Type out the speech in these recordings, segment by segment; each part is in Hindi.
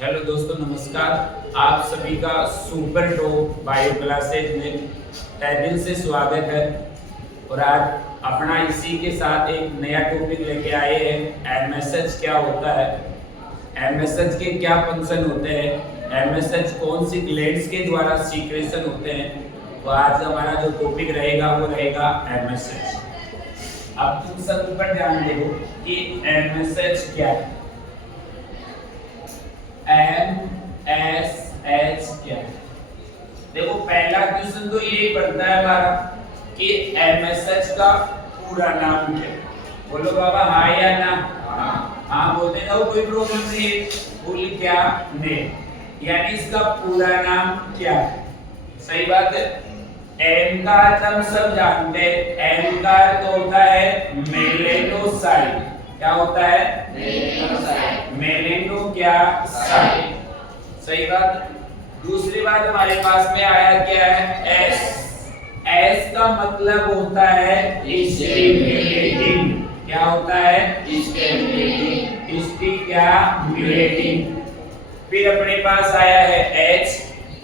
हेलो दोस्तों, नमस्कार। आप सभी का सुपर टॉप बायो क्लासेज में तहे दिल से स्वागत है। और आज अपना इसी के साथ एक नया टॉपिक लेके आए हैं। एमएसएच क्या होता है, एमएसएच के क्या फंक्शन होते हैं, एमएसएच कौन सी ग्लैंड्स के द्वारा सीक्रेशन होते हैं। तो आज हमारा जो टॉपिक रहेगा वो रहेगा एमएसएच। अब तुम सब ऊपर ध्यान दो कि एमएसएच क्या है। एमएसएच क्या है? देखो, पहला क्वेश्चन तो यही पड़ता है हमारा कि एमएसएच का पूरा नाम क्या है। बोलो बाबा, हाँ या ना? हाँ बोलते ना, कोई प्रॉब्लम नहीं है। बोल क्या नहीं, यानी इसका पूरा नाम क्या है। सही बात है। एम का अर्थ हम सब जानते हैं। एम का अर्थ होता है मेलेनोसाइट। क्या होता है? मेलेनो क्या साइट। सही बात। दूसरी बात हमारे पास में आया क्या है? एस। एस का मतलब होता है स्टिमुलेटिंग। क्या होता है? स्टिमुलेटिंग। स्टिमुलेटिंग। फिर अपने पास आया है एच,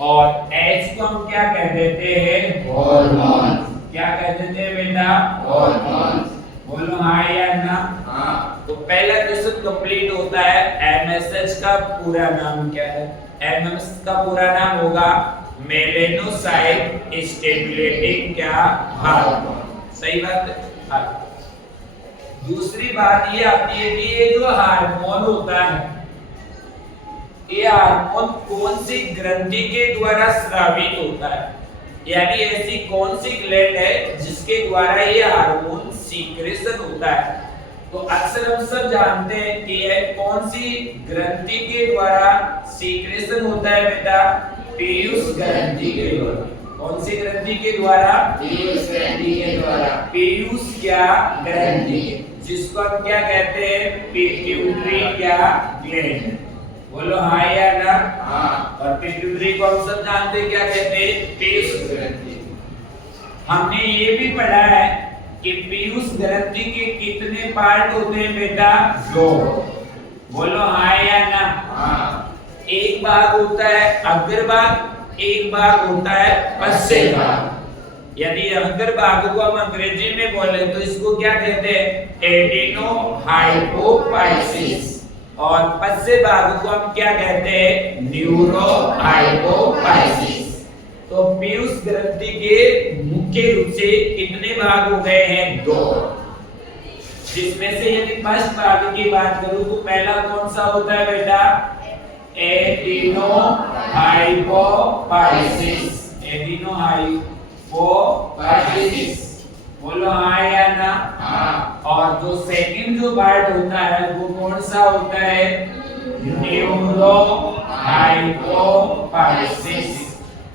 और एच को हम क्या कह देते हैं? हार्मोन। क्या कह देते हैं बेटा? हार्मोन। बोलो हाँ या ना? हाँ। तो पहला क्वेश्चन कंप्लीट होता है। एमएसएच का पूरा नाम क्या है? एमएसएच का पूरा नाम होगा मेलेनोसाइट स्टिमुलेटिंग क्या हार्मोन। सही बात है। हाँ। दूसरी बात ये आती है कि ये जो हार्मोन होता है, ये हार्मोन कौन सी ग्रंथि के द्वारा स्रावित होता है, यानी ऐसी कौन सी ग्लैंड है जिसके द्वारा ये हार्मोन सीक्रेशन होता है। तो अक्सर हम सब जानते हैं कि यह कौन सी ग्रंथि के द्वारा सीक्रेशन होता है बेटा? पीयूष ग्रंथि के द्वारा। कौन सी ग्रंथि के द्वारा? पीयूष ग्रंथि के द्वारा। पीयूष क्या ग्रंथि, जिसको हम क्या कहते हैं? पिट्यूटरी क्या ग्लैंड। बोलो हाँ या ना? हाँ। और पिट्यूटरी को हम सब जानते हैं, क्या कहते हैं? पीयूष ग्रंथि। हमने ये भी पढ़ा है कि पीयूष ग्रंथि के कितने पार्ट होते हैं बेटा? दो। बोलो हाँ या ना? हाँ। एक भाग होता है अग्रभाग, एक भाग होता है पश्च भाग। यदि अग्रभाग को हम अंग्रेजी में बोले तो इसको क्या कहते हैं? Adeno hypophysis. और पश्च भाग को हम क्या कहते हैं? Neuro hypophysis. तो पीयूष ग्रंथि के मुख्य रूप से कितने भाग हो गए हैं? दो। जिसमें से यदि फर्स्ट भाग की बात करूं तो पहला कौन सा होता है बेटा? Adeno hypophysis. Adeno hypophysis. बोलो हाँ या ना? हाँ। और जो सेकंड जो पार्ट होता है वो कौन सा होता है? Neuro hypophysis.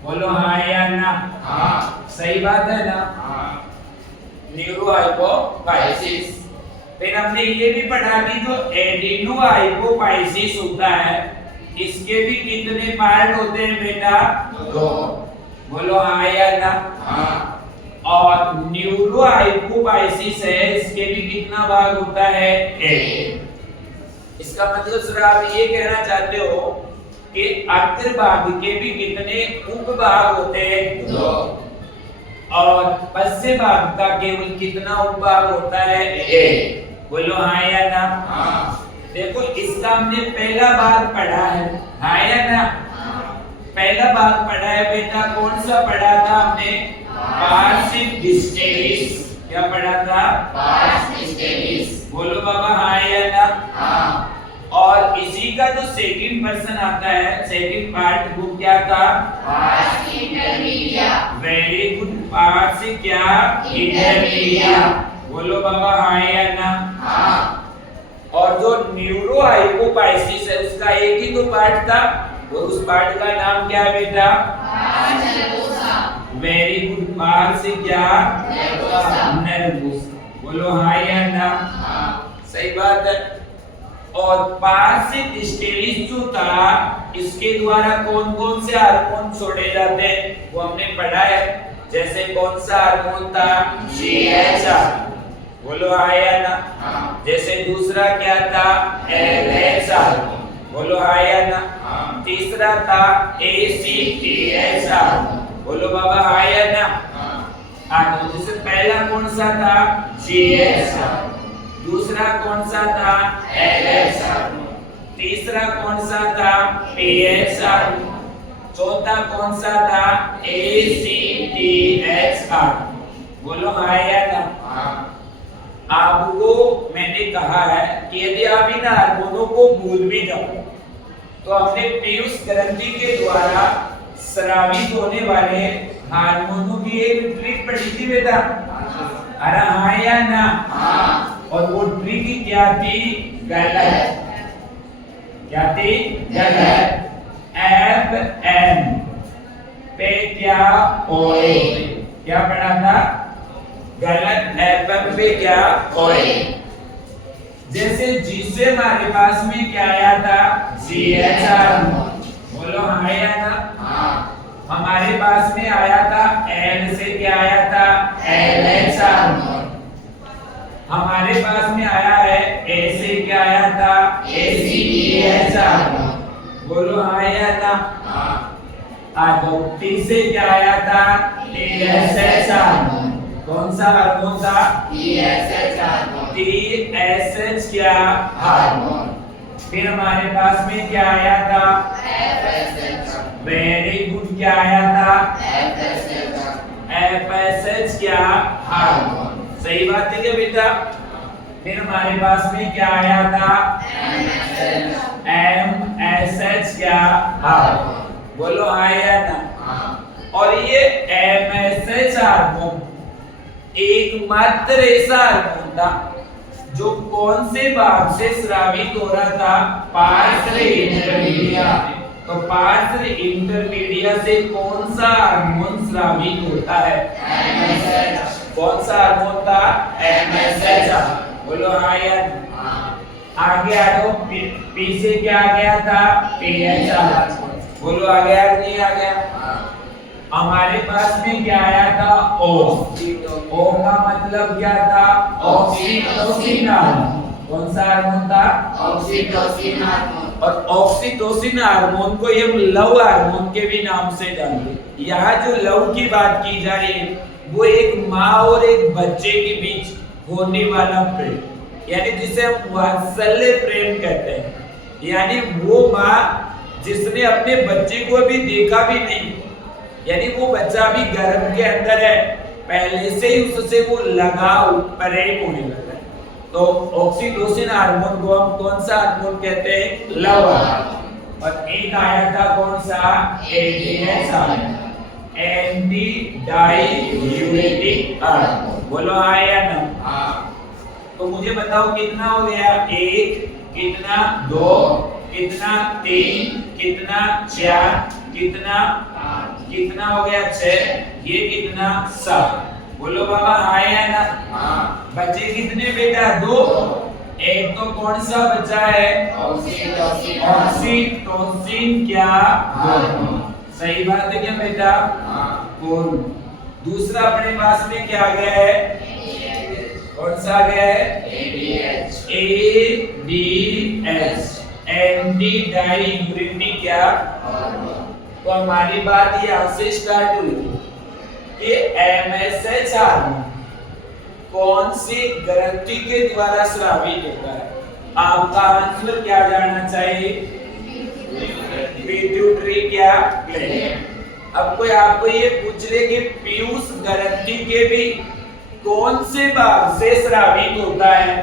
बोलो हाँ या ना? हाँ। सही बात है ना? हाँ। Neuro hypophysis. फिर हमने ये भी पढ़ा कि जो एडिनो हाइपोफाइसिस होता है, इसके भी कितने पार्ट होते हैं बेटा? दो। बोलो हाँ या ना? हाँ। और न्यूरो हाइपोफाइसिस है, इसके भी कितना भाग होता है? एक। इसका मतलब सर आप ये कहना चाहते हो कि अग्रभाग के भी कितने उपभाग होते हैं? दो। और पश्च भाग का केवल कितना उपभाग होता है? एक। बोलो हाँ या ना? हाँ। देखो, इसका हमने पहला भाग पढ़ा है। हाँ या ना? पहला भाग पढ़ा है बेटा, कौन सा पढ़ा था हमने? Pars distalis. क्या पढ़ा था? Pars distalis. बोलो बाबा हाँ या ना? हाँ। और इसी का जो सेकंड पर्सन आता है, सेकंड पार्ट, वो क्या था? Pars intermedia. Very good. Pars क्या? इंटरमीडिया। बोलो बाबा हाँ या ना? हाँ। और जो न्यूरो हाइपोफाइसिस है उसका एक ही तो पार्ट था, और उस पार्ट का नाम क्या है बेटा? Pars nervosa. Very good. Pars क्या? नर्वोसा। बोलो हाँ या ना? हाँ। सही बात है। और पार्स डिस्टेलिस जो था, इसके द्वारा कौन कौन से हार्मोन छोड़े जाते हैं वो हमने पढ़ा है। जैसे कौन सा हार्मोन था? जीएचआर। बोलो हाँ या ना? हाँ। जैसे दूसरा क्या था? LH hormone. बोलो हाँ या ना। तीसरा था ACTH हार्मोन, बोलो बाबा हाँ या ना। तो जैसे पहला कौन सा था GH हार्मोन, दूसरा कौन सा था LH हार्मोन, तीसरा कौन सा था PH हार्मोन, चौथा कौन सा था ACTH हार्मोन, बोलो हाँ या ना। आपको मैंने कहा है कि यदि आप इन हार्मोनों को भूल भी जाओ तो अपने पीयूष ग्रंथि के द्वारा स्रावित होने वाले हार्मोनों की एक ट्रिक पढ़ी थी बेटा। अरे हाँ या ना। और वो ट्रिक क्या थी? गलत। क्या थी? गलत। FM पे क्या ओए, क्या पढ़ा था? गलत। FM पे क्या ओए। जैसे G से हमारे पास में क्या आया था? GH हार्मोन, बोलो हाँ या ना। हमारे पास में आया था N से क्या आया था? LH hormone. हमारे पास में आया है A से क्या आया था? ACTH हार्मोन, बोलो हाँ या ना। T से क्या आया था? TSH hormone. कौन सा हार्मोन था? TSH hormone. TSH क्या हार्मोन। फिर हमारे पास में क्या आया था? FSH। Very good. क्या आया था? FSH क्या हार्मोन। सही बात है क्या बेटा? फिर हमारे पास में क्या आया था? MSH क्या हार्मोन, बोलो हाँ या ना। और ये MSH हार्मोन एकमात्र ऐसा हार्मोन था जो कौन से भाग से स्रावित हो रहा था? पार्श्व इंटरमीडिया। तो पार्श्व इंटरमीडिया से कौन सा हार्मोन स्रावित होता है? MSH। कौन सा हार्मोन था? MSH। बोलो हाँ या ना। आगे आ जाओ। P से क्या आ गया था? PH हार्मोन, बोलो आ गया कि नहीं आ गया? हमारे पास में क्या आया था? O। O का मतलब क्या था? Oxytocin hormone. कौन सा हार्मोन था? Oxytocin hormone. और ऑक्सीटोसिन हार्मोन को हम लव हार्मोन के भी नाम से जानते हैं। यहाँ जो लव की बात की जा रही है वो एक माँ और एक बच्चे के बीच होने वाला प्रेम, यानी जिसे हम वात्सल्य प्रेम कहते हैं। यानी वो माँ जिसने अपने बच्चे को अभी देखा भी नहीं, यानी वो बच्चा भी गर्भ के अंदर है, पहले से ही उससे वो लगाव प्रेम होने लगा है। तो ऑक्सीटोसिन हार्मोन को हम कौन सा हार्मोन कहते हैं? Love hormone. और एक आया था कौन सा? ADH hormone, anti diuretic hormone, बोलो हाँ या ना। तो मुझे बताओ कितना हो गया? 1, कितना 2, कितना 3, कितना 4, कितना कितना हो गया? 6, ये कितना? 7, बोलो बाबा हाँ या ना। बचे कितने बेटा? 2। एक तो कौन सा बचा है? ऑक्सीटोसिन क्या हार्मोन। सही बात है क्या बेटा? और दूसरा अपने पास में क्या आ गया है? कौन सा आ गया है? ADH, एंटी डाइयूरेटिक क्या हार्मोन। तो हमारी बात यहाँ से स्टार्ट हुई कि MSH हार्मोन कौन सी ग्रंथि के द्वारा स्रावित होता है? आपका आंसर क्या जानना चाहिए? पिट्यूटरी क्या ग्लैंड। अब कोई आपको ये पूछ ले कि पीयूष ग्रंथि के भी कौन से भाग से स्रावित होता है,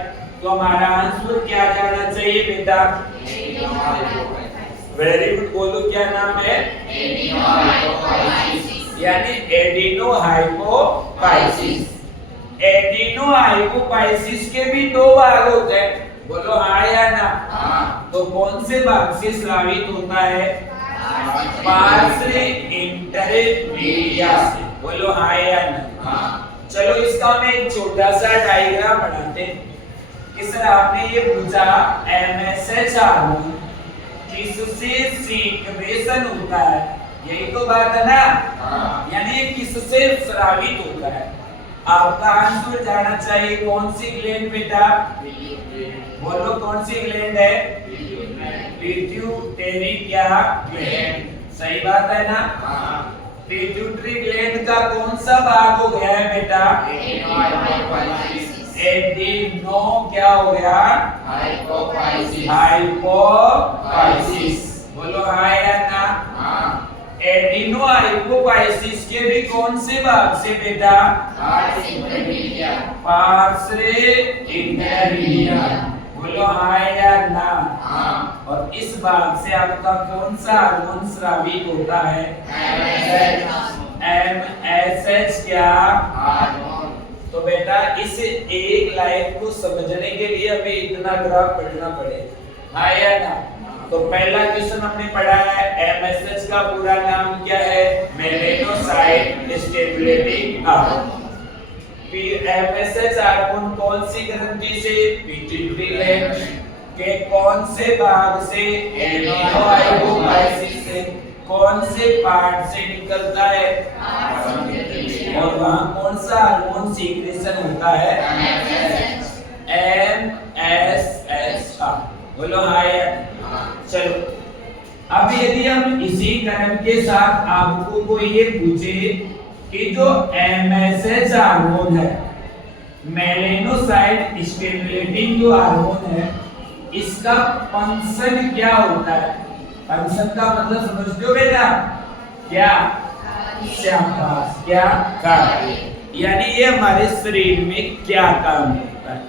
तो हमारा आंसर क्या जाना चाहिए बेटा? Very good. बोलो क्या नाम है? यानी एडिनोहाइपोफाइसिस। एडिनोहाइपोफाइसिस के भी 2 भाग होते हैं, बोलो हाँ या ना। तो कौन से भाग से स्रावित होता है? पार्श्व इंटरमीडिया से, बोलो हाँ या ना। चलो इसका मैं एक छोटा सा डायग्राम बनाते हैं। कि सर आपने ये पूछा MSH हार्मोन किससे सीक्रेशन होता है, यही तो बात है ना। यानी ये किससे स्रावित होता है। आपका आंसर जाना चाहिए कौन सी ग्लैंड बेटा? बोलो कौन सी ग्लैंड है? पिट्यूटरी क्या ग्लैंड, सही बात है ना। पिट्यूटरी ग्लैंड का कौन सा भाग हो गया है बेटा, एडिनो क्या हो गया, हाइपोफाइसिस। बोलो हाय या ना। एडिनो हाइपोफाइसिस के भी कौन से भाग से बेटा, पार्स इंटरमीडिया। बोलो हाय या ना। और इस भाग से आपका कौन सा हार्मोन स्रावित होता है, MSH क्या हार्मोन। तो बेटा इस एक लाइन को समझने के लिए हमें इतना ग्राफ पढ़ना पड़ेगा, हाँ या ना। तो पहला क्वेश्चन हमने पढ़ा है MSH का पूरा नाम क्या है, मेलानोसाइट स्टिमुलेटिंग हार्मोन। फिर MSH हार्मोन कौन सी ग्रंथि से, पिट्यूटरी ग्लैंड के कौन से भाग से, एडिनो हाइपोफाइसिस से। कौन से पार्ट से निकलता है, और वहां कौन सा हार्मोन सीक्रेशन होता है, MSH। बोलो हाय। चलो अब यदि हम इसी क्रम के साथ आपको कोई ये पूछे कि जो MSH हार्मोन है, मेलानोसाइट स्टिमुलेटिंग जो हार्मोन है, इसका फंक्शन क्या होता है। फंक्शन का मतलब समझते हो बेटा, क्या, शाबाश, क्या कार्य, यानी ये हमारे शरीर में क्या काम करता है।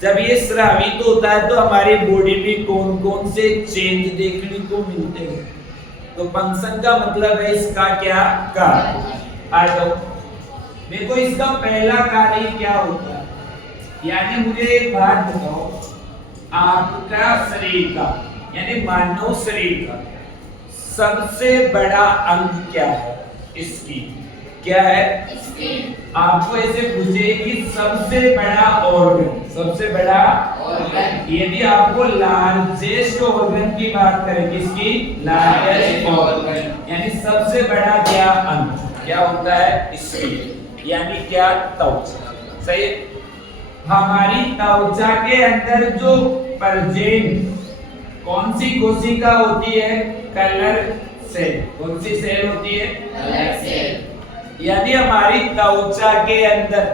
जब ये स्रावित होता है तो हमारी बॉडी में कौन कौन से चेंज देखने को मिलते हैं। तो फंक्शन का मतलब है इसका क्या कार्य। आ जाओ, देखो इसका पहला कार्य क्या होता है, यानी मुझे एक बात बताओ, आपका शरीर का यानी मानव शरीर का सबसे बड़ा अंग क्या है, स्किन क्या है, आपको ऐसे पूछे कि सबसे बड़ा ऑर्गन, सबसे बड़ा ऑर्गन, यदि आपको लार्जेस्ट ऑर्गन की बात करें, किसकी, लार्जेस्ट ऑर्गन, यानी सबसे बड़ा क्या अंग क्या होता है, स्किन, यानी क्या, त्वचा। सही है। हमारी त्वचा के अंदर जो प्रेजेंट कौन सी कोशिका होती है, कलर सेल। कौन सी सेल होती है, कलर सेल। यानी हमारी त्वचा के अंदर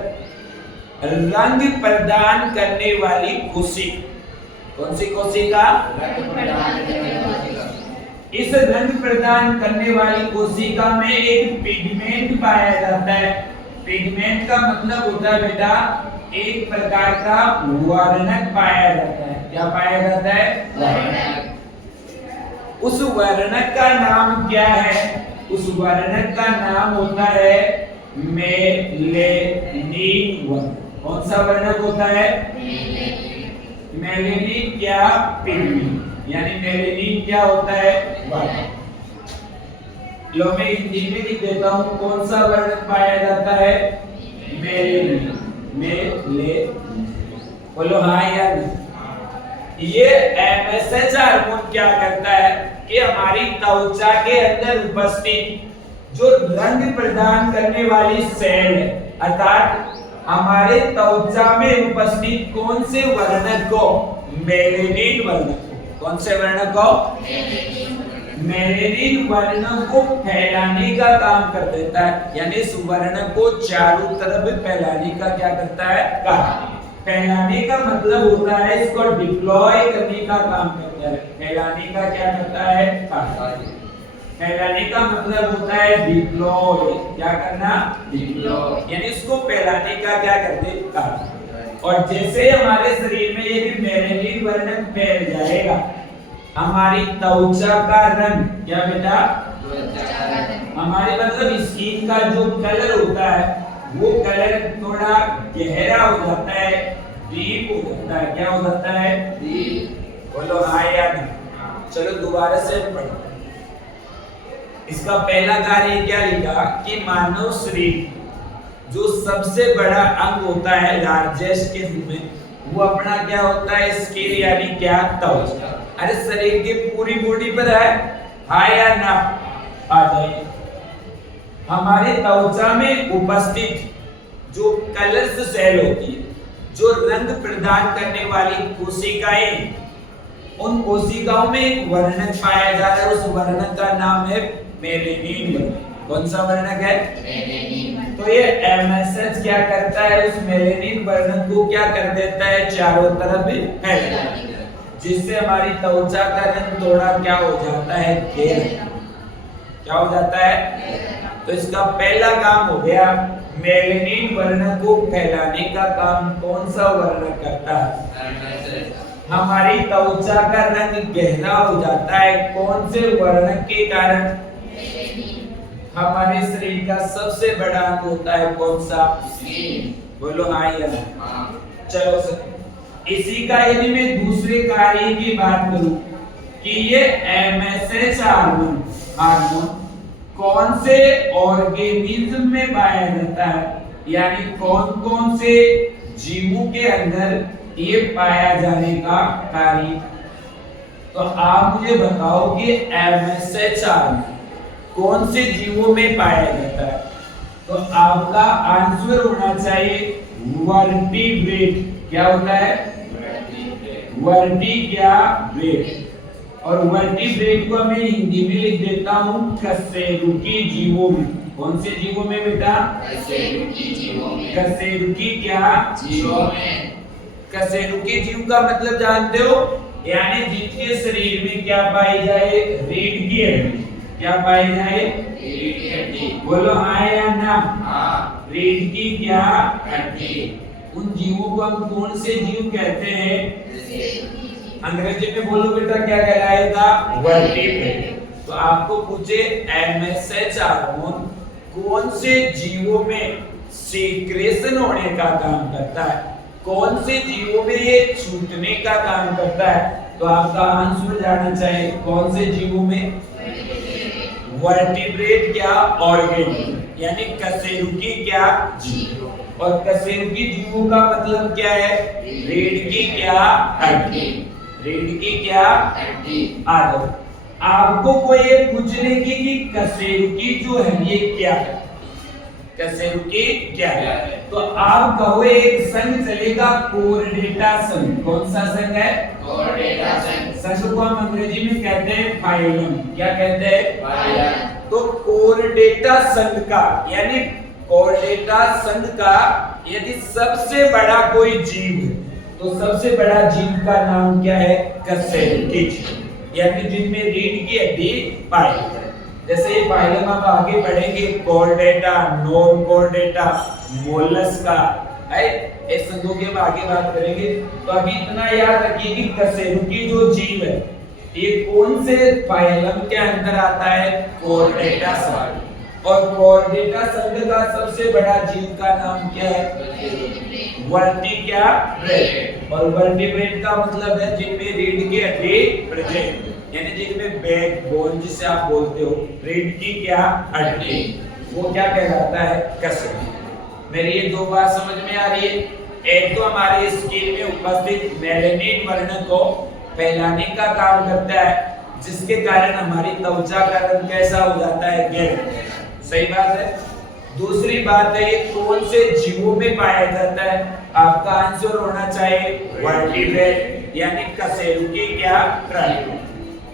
रंग प्रदान करने वाली कोशिका, कौन सी कोशिका, इस रंग प्रदान करने वाली कोशिका में एक पिगमेंट पाया जाता है। पिगमेंट का मतलब होता है बेटा एक प्रकार का वर्णक पाया जाता है। क्या पाया जाता है, वर्णक। उस वर्णक का नाम क्या है, उस वर्णक का नाम होता है मेलेनिन वर्णक। कौन सा वर्णक होता है, मेलेनिन क्या, पिगमेंट, यानी मेलेनिन क्या होता है, वर्णक। लो मैं हिंदी में लिख देता हूँ, कौन सा वर्णक पाया जाता है, मेलेनिन। बोलो हाँ या नहीं। ये MSH हार्मोन क्या करता है कि हमारी त्वचा के अंदर उपस्थित जो रंग प्रदान करने वाली सेल है, अर्थात हमारे त्वचा में उपस्थित कौन से वर्णक को, मेलेनिन वर्णक को, कौन से वर्णक को, मेलेनिन वर्णक को फैलाने का काम कर देता है। यानी इस वर्णक को चारों तरफ फैलाने का क्या करता है, काम। फैलाने का मतलब होता है इसको डिप्लॉय करने का काम करता है। फैलाने का क्या करता है, फैलाने का मतलब होता है डिप्लॉय। क्या करना, डिप्लॉय, यानी इसको फैलाने का क्या करते हैं, काम। और जैसे हमारे शरीर में ये मेलेनिन वर्णक फैल जाएगा, हमारी त्वचा का रंग क्या बेटा, हमारे मतलब स्किन का जो कलर होता है वो कलर थोड़ा गहरा हो जाता है, डीप हो जाता है। क्या हो जाता है, डीप। बोलो हाँ या नहीं। चलो दोबारा से पढ़ो। इसका पहला कार्य क्या लिखा कि मानव शरीर जो सबसे बड़ा अंग होता है लार्जेस्ट के रूप में, वो अपना क्या होता है, स्किन यानी क्या, त्वचा। अरे शरीर की पूरी बॉडी पर है, हाँ या ना। आ जाइए, हमारे त्वचा में उपस्थित जो कलर्स सेल होती है, जो रंग प्रदान करने वाली कोशिकाएं, उन कोशिकाओं में एक वर्णक पाया जा रहा है, उस वर्णक का नाम है मेलेनिन वर्णक। कौन सा वर्णक है? मेलेनिन। तो ये एमएसएच क्या करता है, उस मेलेनिन वर्णक को क्या कर देता है, चारों तरफ फैला देता है, जिससे हमारी त्वचा का रंग थोड़ा क्या हो जाता है, गहरा। क्या हो जाता है? तो इसका पहला काम हो गया, मेलेनिन वर्णक को फैलाने का काम कौन सा वर्णक करता है? हमारी त्वचा का रंग गहरा हो जाता है कौन से वर्णक के कारण? हमारे शरीर का सबसे बड़ा अंग होता है कौन सा? बोलो हाँ या ना। चलो सर, इसी का यदि मैं दूसरे कार्य की बात करूं कि ये एमएसएच हार्मोन कौन से ऑर्गेनिज्म में पाया जाता है, यानी कौन कौन से जीवों के अंदर ये पाया जाने का कार्य, तो आप मुझे बताओ कि एमएसएच हार्मोन कौन से जीवों में पाया जाता है? तो आपका आंसर होना चाहिए वर्टिब्रेट। क्या होता है? वर्टिब्रेट। और वर्टिब्रेट को मैं हिंदी में लिख देता हूँ कशेरुकी जीवों में। कौन से जीवों में बेटा? कशेरुकी जीवों में। कशेरुकी क्या जीवों में? कशेरुकी जीव का मतलब जानते हो, यानी जिनके शरीर में क्या पाई जाए, रीढ़ की हड्डी। क्या पाई जाए? रीढ़ की हड्डी। बोलो हाँ या ना? हाँ। रीढ़ की क्या हड्डी। उन जीवों को हम कौन से जीव कहते हैं? अंग्रेजी में बोलो बेटा क्या कहलाएगा? वर्टिब्रेट। तो आपको पूछे एमएसएच हार्मोन कौन से जीवों में सीक्रेशन होने का काम करता है, कौन से जीवों में ये छूटने का काम करता है, तो आपका आंसर जाना चाहिए कौन से जीवों में? वर्टिब्रेट क्या ऑर्गेनिज्म, यानी कशेरुकी क्या जीव। और कशेरुकी जीवों का मतलब क्या है? रीढ़ की क्या हड्डी। रीढ़ की क्या हड्डी। आपको कोई ये पूछ लेगी कि कशेरुकी जो है ये क्या है, कशेरुकी क्या है, तो आप कहो एक संघ चलेगा कोरडेटा संघ। कौन सा संघ है? कोरडेटा संघ। संघ को हम अंग्रेजी में कहते हैं फाइलम। क्या कहते हैं? फाइलम। तो कोरडेटा संघ का, यानी कोरडेटा संघ का यदि सबसे बड़ा कोई जीव है, तो सबसे बड़ा जीव का नाम क्या है? कशेरुकी जीव, यानी जिनमें रीढ़ की हड्डी पाई जाती है। जैसे ये फाइलम आप आगे बढ़ेंगे, कोरडेटा, नॉन कोरडेटा, मोलस्का है, इस संघों के आगे बात करेंगे। तो अभी इतना याद रखिए कि कशेरुकी जो जीव है ये कौन से फाइलम के अंदर आता है? कोरडेटा संघ। और कोरडेटा संघ का सबसे बड़ा जीव का नाम क्या है? वर्टिब्रेट। और वर्टिब्रेट का मतलब है जिनमें रीढ़ की हड्डी प्रेजेंट, यानी जिनमें बैकबोन जिसे आप बोलते हो, रीढ़ की क्या हड्डी, वो क्या कहलाता है? कशेरुकी। मेरी ये दो बात समझ में आ रही है? एक तो हमारे स्किन में उपस्थित मेलेनिन वर्णक को फैलाने का काम करता है, जिसके कारण हमारी त्वचा का रंग कैसा हो जाता है? गहरा। सही बात है। दूसरी बात है ये कौन से जीवों में पाया जाता है? आपका आंसर होना चाहिए वर्टिब्रेट, यानी कशेरुकी क्या प्राणी।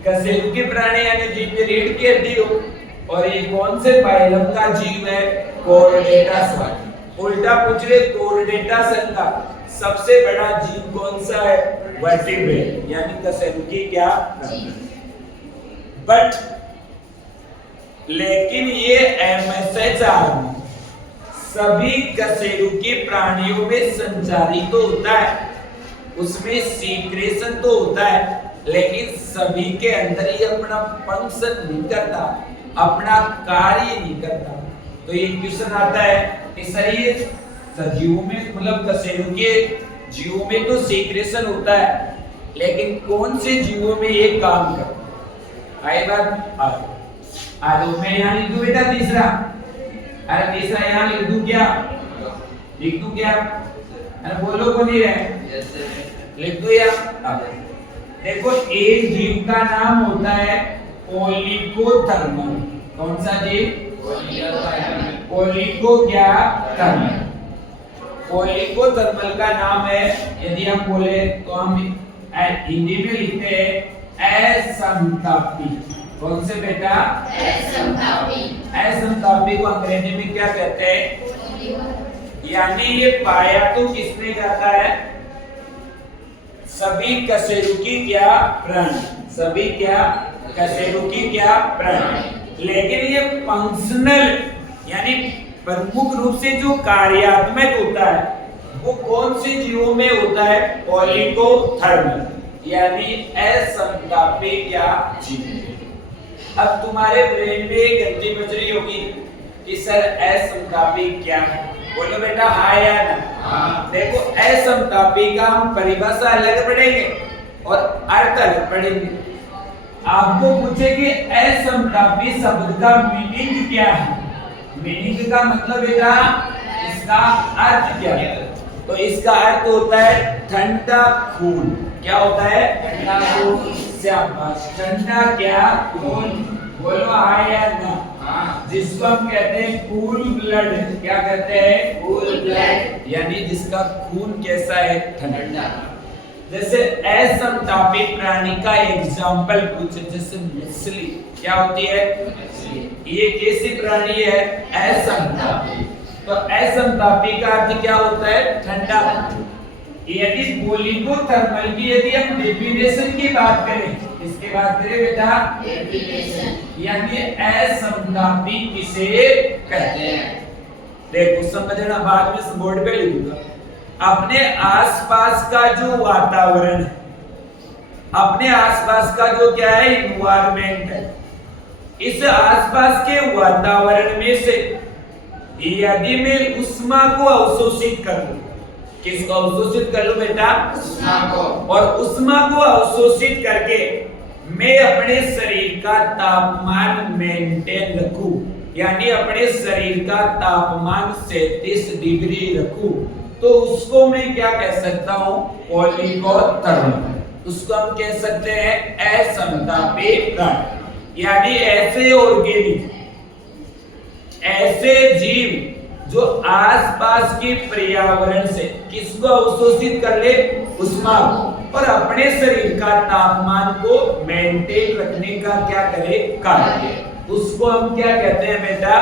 कशेरुकी प्राणी यानी जिनमें रीढ़ की हड्डी हो। और ये कौन से फाइलम का जीव है? कोरडेटा संघ। उल्टा पूछ रहे, कोरडेटा संघ का सबसे बड़ा जीव कौन सा है? वर्टिब्रेट, यानी कशेरुकी क्या प्राणी। बट लेकिन ये एमएसएच हार्मोन सभी कशेरुकी प्राणियों में संचारित तो होता है, उसमें सीक्रेशन तो होता है, लेकिन सभी के अंदर ये अपना फंक्शन नहीं करता, अपना कार्य नहीं करता। तो ये क्वेश्चन आता है कि सर ये सजीवों में, मतलब कशेरुकी जीवों में तो सीक्रेशन होता है, लेकिन कौन से जीवों में ये काम करता है? आई बात आज मैं यहाँ लिख दूं बेटा तीसरा। अरे तीसरा यहाँ लिख दूं क्या? लिख दूं क्या? अरे बोलो को नहीं रहे, लिख दो यार। देखो एक जीव का नाम होता है ओलिगोथर्मल। कौन सा जीव? ओलिगो क्या थर्मल। ओलिगोथर्मल का नाम है, यदि हम बोले तो हम हिंदी में लिखते हैं असमतापी। कौन से बेटा? असमतापी। असमतापी को अंग्रेजी में क्या कहते हैं? यानी ये पाया तो किसने जाता है? सभी कशेरुकी क्या प्राणी, सभी क्या कशेरुकी क्या प्राणी। लेकिन ये फंक्शनल यानी प्रमुख रूप से जो कार्यात्मक होता है वो कौन से जीवों में होता है? ओलिगोथर्मल यानी असमतापी क्या जीव। अब तुम्हारे ब्रेन में एक गलती बच रही होगी कि सर असमतापी क्या है? बोलो बेटा हाँ या ना? हाँ। देखो असमतापी का हम परिभाषा अलग पढ़ेंगे और अर्थ अलग पढ़ेंगे। आपको पूछेंगे असमतापी शब्द का मीनिंग क्या है? मीनिंग का मतलब बेटा इसका अर्थ क्या है? तो इसका अर्थ होता है ठंडा खून। क्या होता है? ठंडा खून। शाबाश, ठंडा क्या खून। बोलो हाँ या ना? हाँ। जिसको हम कहते हैं कूल ब्लड। क्या कहते हैं? कूल ब्लड यानी जिसका खून कैसा है? ठंडा। जैसे असमतापी प्राणी का एग्जाम्पल पूछे, जैसे मछली। क्या होती है? ये कैसी प्राणी है? असमतापी। तो असमतापी का अर्थ क्या होता है? ठंडा। यदि ओलिगोथर्मल की यदि हम डेफिनेशन की बात करें, इसकी बात करें बेटा डेफिनेशन, यानी असमतापी किसे कहते हैं? देखो समझना, बाद में बोर्ड पे लिखूंगा। अपने आसपास का जो वातावरण है, अपने आसपास का जो क्या है इन्वायरमेंट है, इस आसपास के वातावरण में से यदि मैं उष्मा को अवशोषित कर लूं, किसको अवशोषित कर लूं बेटा? उष्मा को। और उष्मा को अवशोषित करके मैं अपने शरीर का तापमान मेंटेन रखूं, यानी अपने शरीर का तापमान 37 डिग्री रखूं, तो उसको मैं क्या कह सकता हूं? ओलिगोथर्मल। उसको हम कह सकते हैं असमतापी प्राणी। यानी ऐसे ऑर्गेनिक, ऐसे जीव जो आसपास के पर्यावरण से किसको अवशोषित कर ले? उष्मा को, और अपने शरीर का तापमान को मेंटेन रखने का क्या करे? कार्य। उसको हम क्या कहते हैं बेटा?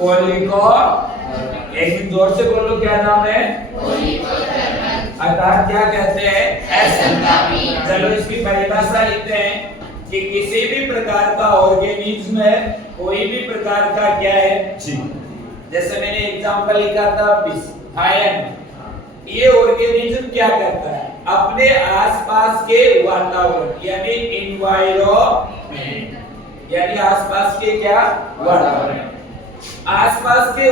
ओलिगोथर्मल। एक जोर से बोलो, क्या नाम है? ओलिगोथर्मल। अर्थात क्या कहते हैं? असमतापी। चलो इसकी परिभाषा लिखते हैं कि किसी भी प्रकार का ऑर्गेनिज्म है, कोई भी प्रकार का क्या है? जीव। जैसे मैंने एग्जांपल लिखा था फिश, ये ऑर्गेनिज्म क्या करता है? अपने आसपास के वातावरण यानी एनवायरनमेंट, यानी आसपास के क्या? वातावरण। आसपास के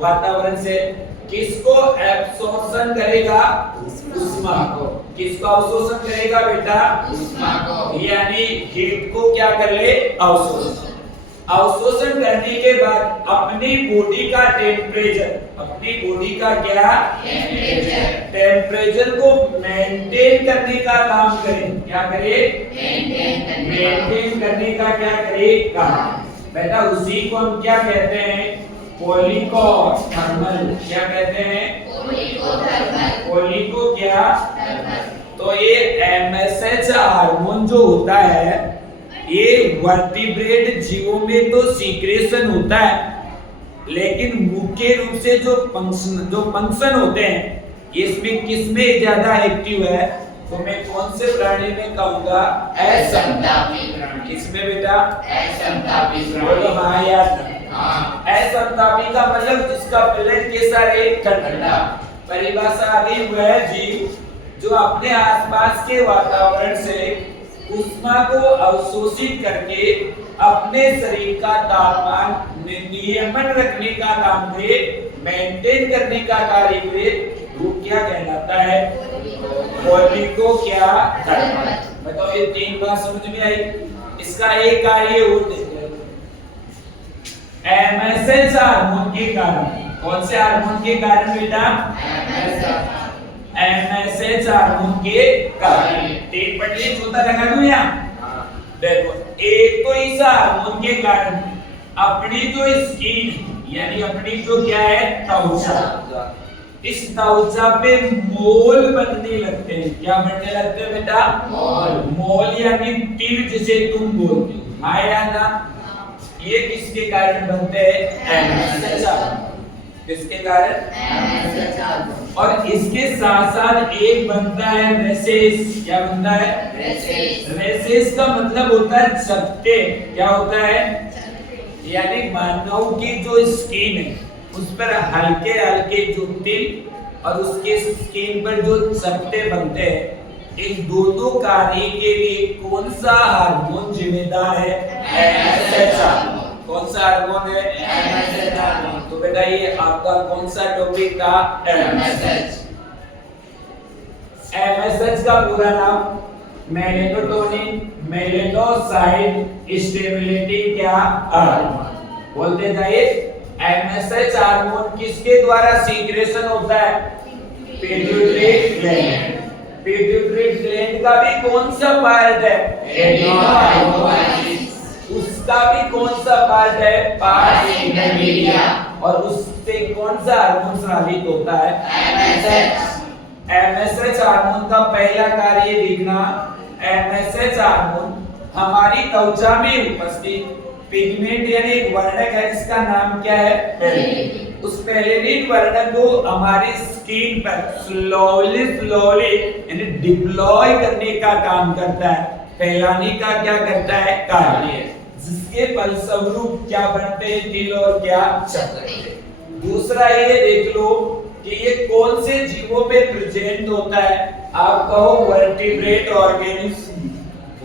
वातावरण से किसको एब्सॉर्प्शन करेगा? उष्मा को। किसको अवशोषण करेगा बेटा? उष्मा को, यानी हीट को क्या कर ले? अवशोषण। अवशोषण करने के बाद अपनी बॉडी का टेम्परेचर, अपनी बॉडी का क्या? टेम्परेचर को मेंटेन करने का काम करे। क्या करे? मेंटेन करने का क्या करे? काम। बेटा उसी को हम क्या कहते हैं? ओलिगोथर्मल। क्या कहते हैं? ओलिगोथर्मल। ओलिगो क्या? तो ये एमएसएच हार्मोन जो होता है, ये वर्टिब्रेट जीवों में तो सीक्रेशन होता है, लेकिन मुख्य रूप से जो फंक्शन होते हैं, इसमें किसमें ज्यादा एक्टिव है? तो मैं कौन से प्राणी में कहूंगा? असमतापी प्राणी। किसमें बेटा? असमतापी प्राणी। बोलो हाँ या ना? असमतापी का मतलब जिसका ब्लड कैसा है? ठंडा। परिभाषा आगे हुआ है जीव जो अपने आसपास के वातावरण से उष्मा को अवशोषित करके अपने शरीर का तापमान नियमन रखने का काम करे, मेंटेन करने का कार्य करे, वो क्या कहलाता है? ओलिगो क्या? बताओ ये तीन बात समझ में आई? इसका एक कार्य और देखो, एमएसएच हार्मोन के कारण। कौन से हार्मोन के कारण बेटा? एमएसएच हार्मोन के कारण। तीन पटली चौथा लगा दूं यहाँ? देखो, एक तो इस हार्मोन के कारण अपनी जो स्किन यानी अपनी जो क्या है त्वचा, इस त्वचा पे मोल बनने लगते हैं। क्या बनने लगते हैं बेटा? मोल यानी तिल जिसे तुम बोलते हो, आया ना? ये किसके कारण बनते हैं? MSH। किसके कारण? और इसके साथ साथ एक बनता है रेसेस। क्या बनता है? रेसेस का मतलब होता है चपटे। क्या होता है? यानी मानव की जो स्किन है उस पर हल्के हल्के जो तिल और उसके स्किन पर जो चपटे बनते हैं, इन दोनों कार्य के लिए कौन सा हार्मोन जिम्मेदार है? MSH। कौन सा हार्मोन है? MSH hormone. तो बेटा ये आपका कौन सा टॉपिक था? MSH। MSH का पूरा नाम मेलेटोनिन मेलेनोसाइट स्टिमुलेटिंग क्या हार्मोन। बोलते जाइए, MSH हार्मोन किसके द्वारा सीक्रेशन होता है? Pituitary gland. पिट्यूटरी ग्लैंड का भी कौन सा पार्ट है? एड्रेनोहाइपोथैलेमस। उसका भी कौन सा पार्ट है? Part intermedia. और उससे कौन सा हार्मोन स्रावित होता है? MSH। MSH हार्मोन का पहला कार्य देखना, MSH हार्मोन हमारी त्वचा में उपस्थित पिगमेंट यानी एक वर्णक है जिसका नाम क्या है? पेरिनिन। उस पेरिनिन वर्णक को हमारी स्किन पर स्लोली यानी डिप्लॉय करने का काम करता है, फैलाने का क्या करता है? कार्य, जिसके फलस्वरूप क्या बनते हैं? तिल और क्या? चपटे। दूसरा ये देख लो कि ये कौन से जीवों में प्रेजेंट होता है? आप कहो वर्टिब्रेट ऑर्गेनिज्म।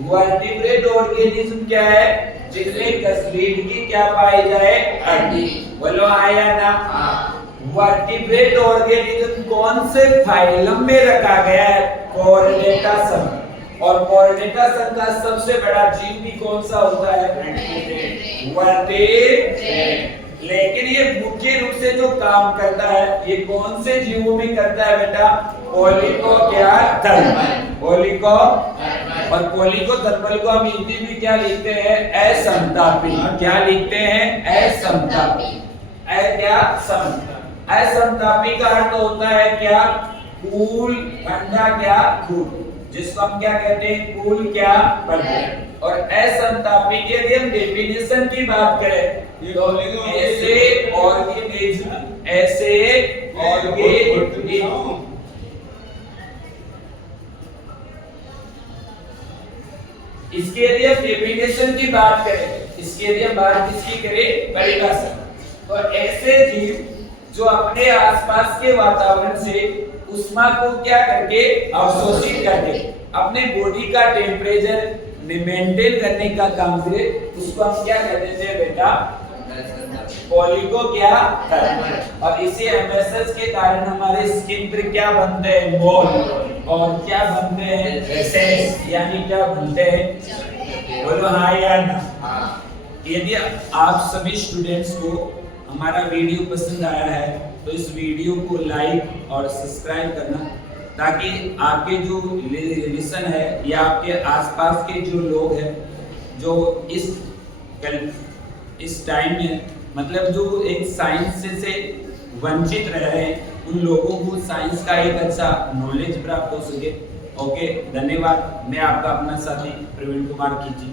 वर्टिब्रेट ऑर्गेनिज्म क्या है? जिसमें कसलीडगी क्या पाई जाए? हड्डी। बोलो आया ना? वर्टिब्रेट ऑर्गेनिज्म कौन से फाइलम में रखा गया है? कोर्डेटा संघ। और कोर्डेटा संघ का सबसे बड़ा जीव भी कौन सा होता है? वर्टिब्रेट। लेकिन ये मुख्य रूप से जो काम करता है ये कौन से जीवों में करता है बेटा? पोलिको क्या? थर्मल। पोलिको और पोलिको थर्मल को हम हिंदी में क्या लिखते हैं? असमतापी। क्या लिखते हैं? असमतापी। क्या? असमतापी का अर्थ होता है क्या? कूल, ठंडा क्या? कूल, जिसको हम क्या कहते हैं? कूल क्या? बल्ब। और असमतापी की यदि हम डेफिनेशन की बात करें तो ऐसे ऑर्गेनिज्म इसके यदि हम डेफिनेशन की बात करें, इसके यदि हम बात किसकी करें? परिभाषा। तो ऐसे जीव जो अपने आसपास के वातावरण से उष्मा को क्या करके? अवशोषित करके अपने बॉडी का टेम्परेचर मेंटेन करने का काम करे, उसको हम क्या कहते हैं बेटा? पोलिको क्या? थर्मल। और इसी MSH के कारण हमारे स्किन पर क्या बनते हैं? मोल। और क्या बनते हैं? रेसेस। यानी क्या बनते हैं? बोलो हाँ या ना? यदि आप सभी स्टूडेंट्स को हमारा वीडियो पसंद आया है तो इस वीडियो को लाइक और सब्सक्राइब करना, ताकि आपके जो रिलेशन है या आपके आसपास के जो लोग हैं जो इस टाइम में मतलब जो एक साइंस से वंचित रह रहे हैं, उन लोगों को साइंस का एक अच्छा नॉलेज प्राप्त हो सके। ओके, धन्यवाद। मैं आपका अपना साथी प्रवीण कुमार खींची।